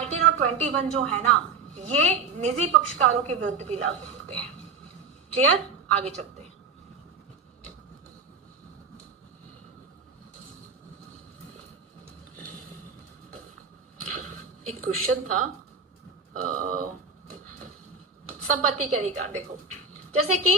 19 और 21 जो है ना, ये निजी पक्षकारों के विरुद्ध भी लागू होते हैं। क्लियर? आगे चलते हैं। एक क्वेश्चन था संपत्ति के अधिकार। देखो, जैसे कि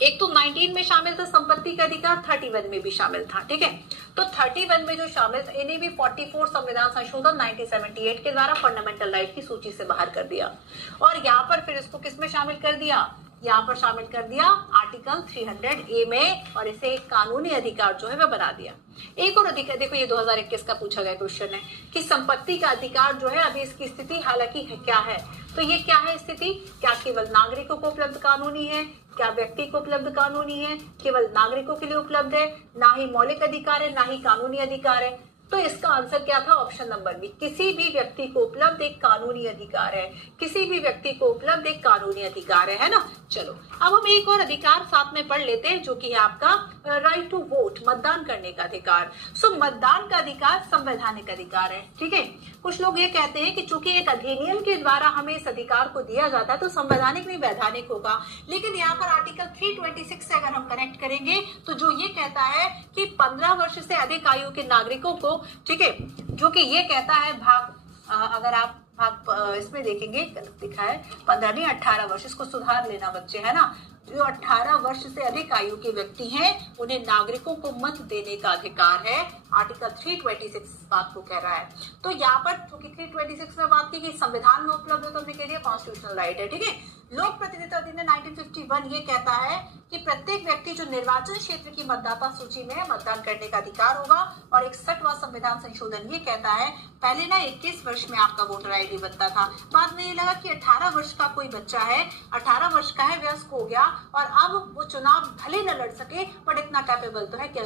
एक तो 19 में शामिल था संपत्ति का अधिकार, 31 में भी शामिल था। ठीक है, तो 31 में जो शामिल था, इन्हें भी 44 संविधान संशोधन 1978 के द्वारा फंडामेंटल राइट की सूची से बाहर कर दिया। और यहाँ पर फिर इसको किसमें शामिल कर दिया? यहाँ पर शामिल कर दिया आर्टिकल 300A में, और इसे एक कानूनी अधिकार जो है वह बना दिया। एक और अधिकार देखो, ये 2021 का पूछा गया क्वेश्चन है कि संपत्ति का अधिकार जो है अभी इसकी स्थिति हालांकि क्या है, तो ये क्या है स्थिति? क्या केवल नागरिकों को उपलब्ध कानूनी है? क्या व्यक्ति को उपलब्ध कानूनी है? केवल नागरिकों के लिए उपलब्ध है, ना ही मौलिक अधिकार है, ना ही कानूनी अधिकार है। तो इसका आंसर क्या था? ऑप्शन नंबर बी, किसी भी व्यक्ति को उपलब्ध एक कानूनी अधिकार है। किसी भी व्यक्ति को उपलब्ध एक कानूनी अधिकार है ना। चलो, अब हम एक और अधिकार साथ में पढ़ लेते हैं, जो कि है आपका राइट टू वोट, मतदान करने का अधिकार। सो मतदान का अधिकार संवैधानिक अधिकार है। ठीक है, कुछ लोग ये कहते हैं कि चूंकि एक अधिनियम के द्वारा हमें इस अधिकार को दिया जाता है तो संवैधानिक नहीं वैधानिक होगा, लेकिन यहाँ पर आर्टिकल 326 से अगर हम कनेक्ट करेंगे तो जो ये कहता है कि 15 वर्ष से अधिक आयु के नागरिकों को, ठीक है, जो कि ये कहता है अगर आप भाग इसमें देखेंगे गलत लिखा है, 15 नहीं 18 वर्ष, इसको सुधार लेना बच्चे, है ना। जो 18 वर्ष से अधिक आयु के व्यक्ति हैं उन्हें नागरिकों को मत देने का अधिकार है। आर्टिकल 326 बात को कह रहा है। तो यहाँ पर चूंकि 326 में बात की कि संविधान में उपलब्ध है, तो हमने कह दिया कॉन्स्टिट्यूशनल राइट है। ठीक है, लोक प्रतिनिधित्व अधिनियम 1951 ये कहता है कि प्रत्येक व्यक्ति जो निर्वाचन क्षेत्र की मतदाता सूची में है, मतदान करने का अधिकार होगा। और 61वां संविधान संशोधन ये कहता है, पहले ना 21 वर्ष में आपका वोटर आईडी बनता था, बाद में ये लगा कि 18 वर्ष का कोई बच्चा है, 18 वर्ष का है, वयस्क हो गया, और अब वो चुनाव भले न लड़ सके बट इतना कैपेबल तो है कि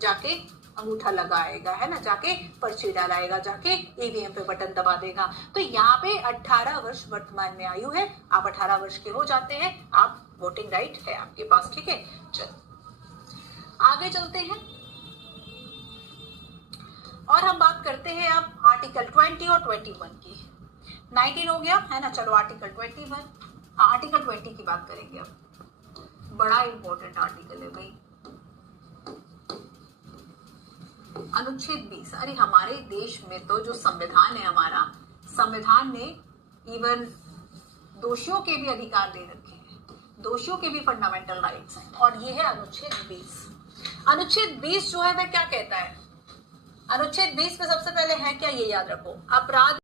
जाके अंगूठा लगाएगा, है ना, जाके पर्ची डालाएगा, जाके ईवीएम पे बटन दबा देगा। तो यहाँ पे 18 वर्ष वर्तमान में आयु है, आप 18 वर्ष के हो जाते हैं, आप वोटिंग राइट है आपके पास। ठीक है, चलो आगे चलते हैं और हम बात करते हैं अब आर्टिकल 20 और 21 की। 19 हो गया, है ना। चलो आर्टिकल 21, आर्टिकल 20 की बात करेंगे अब। बड़ा इंपॉर्टेंट आर्टिकल है भाई, अनुच्छेद 20। अरे हमारे देश में तो जो संविधान है हमारा, संविधान ने इवन दोषियों के भी अधिकार दे रखे हैं, दोषियों के भी फंडामेंटल राइट्स हैं, और ये है अनुच्छेद 20। अनुच्छेद 20 जो है वह क्या कहता है? अनुच्छेद 20 में सबसे पहले है क्या, ये याद रखो, अपराध